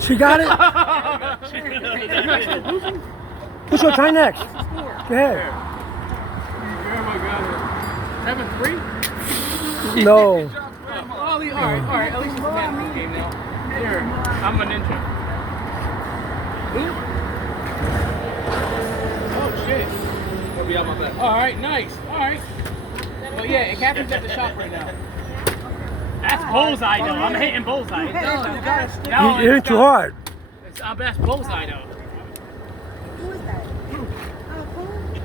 She got it? Who's going to try next? Go ahead. Oh my God. 7-3? No. Alright, at least it's a man game now. Here, I'm a ninja. Oh shit. I'll be out my back. Alright, nice. Alright. Well, yeah, Catherine's at the shop right now. That's bullseye though. I'm hitting bullseye. You hit it too hard. That's bullseye though. Who is that?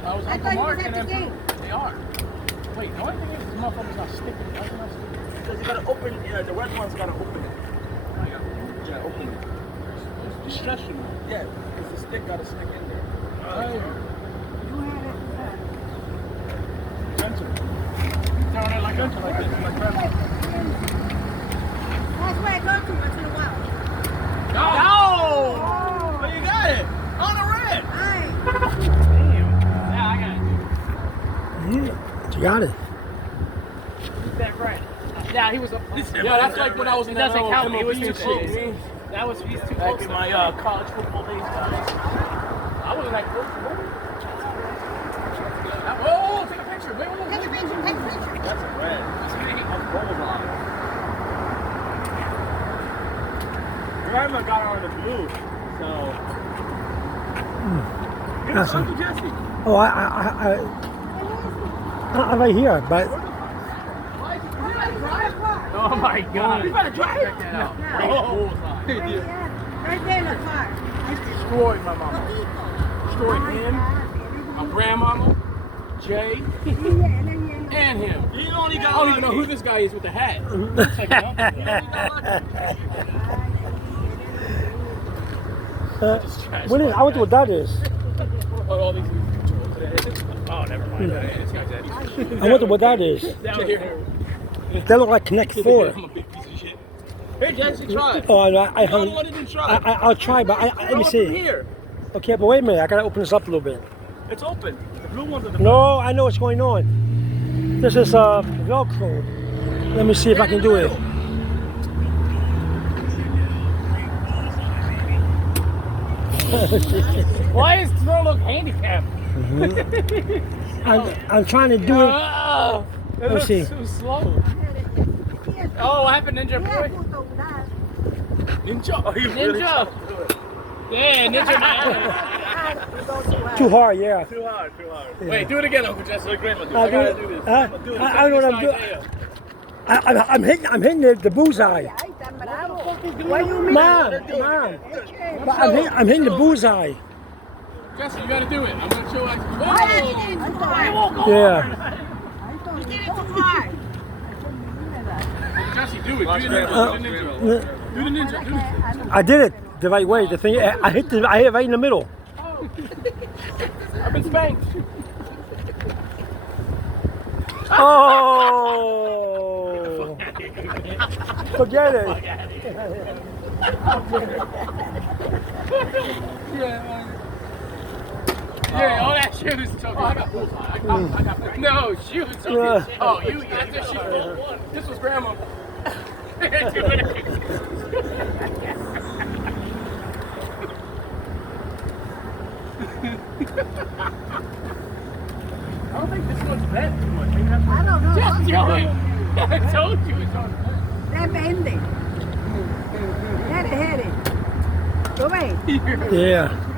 I was I Uncle thought you Mark was at and the then game. they are. Wait, the only thing is this motherfucker's not sticking. Why is it not sticking? Because you gotta open, the red one's gotta open it. Yeah, open it. It's stretching. Yeah, because the stick gotta stick in there. Who had it? Gentle. Throwing it like gentle like this. Like that. That's where I go to once in a while. No! But you got it! On the red! Aye. Damn. Yeah, I got it. You got it. Who's that right? Yeah, he was up. Yeah, that's like when I was in that doesn't count me. It was too close. That was he's too Back close. in my college football days, guys. I wasn't that close. Oh, take a picture. Wait, wait, Take a picture, take a picture. That's a red. That's bullseye. Grandma got her on the blue, so. Get Awesome. Uncle Jesse. Oh, I'm right here, but Oh my God. You better drive it. Check that out. Yeah. Oh, bullseye. Right there in the car. Destroyed my mama. Destroyed him, my grandmama, Jay, and him. You only I got don't even know who this guy is with the hat. Check it out. what is? I wonder what that is. All these oh, never mind. This guy's Eddie. I wonder what that is. Down here. That look like Connect 4. I'm a big piece of shit. Hey, Jesse, try it. Oh, I I don't want hung. to try. I'll try, but let me From see. here. Okay, but wait a minute. I gotta open this up a little bit. It's open. The blue one's in the No, I know what's going on. This is velcro. Let me see if I can do it. Why is Throw look handicapped? I'm trying to do it. It Let me looks see. so slow. Oh, what happened, Ninja Boy? Ninja. Oh, he really Ninja. tried to do it. Yeah, Ninja Man. Too hard, yeah. Too hard, too hard. Wait, do it again, Uncle Jesse. Look, Grandma, I'll I gotta do do it. this. Huh? I'm gonna do it. I don't know what I'm doing. I'm hitting the bullseye. What do you mean? Mom. But I'm hitting the bullseye. Jesse, you gotta do it. I'm gonna show you. Why did you do it too hard? Yeah. You did it too hard. Jesse, do it. Watch Do the Grandma, ninja. do Do the ninja. Do it. I did it the right way. The thing I hit it right in the middle. I've been spanked. Oh! Forget it. Yeah, all that shit is so good. I got bullseye. I got no shoes. Yeah. Oh, you got this shit. This was grandma. I don't think this one's bent too much. Maybe that's I don't know. Just joking. I told you it's on. They're bending. They're headed. Go away. Yeah.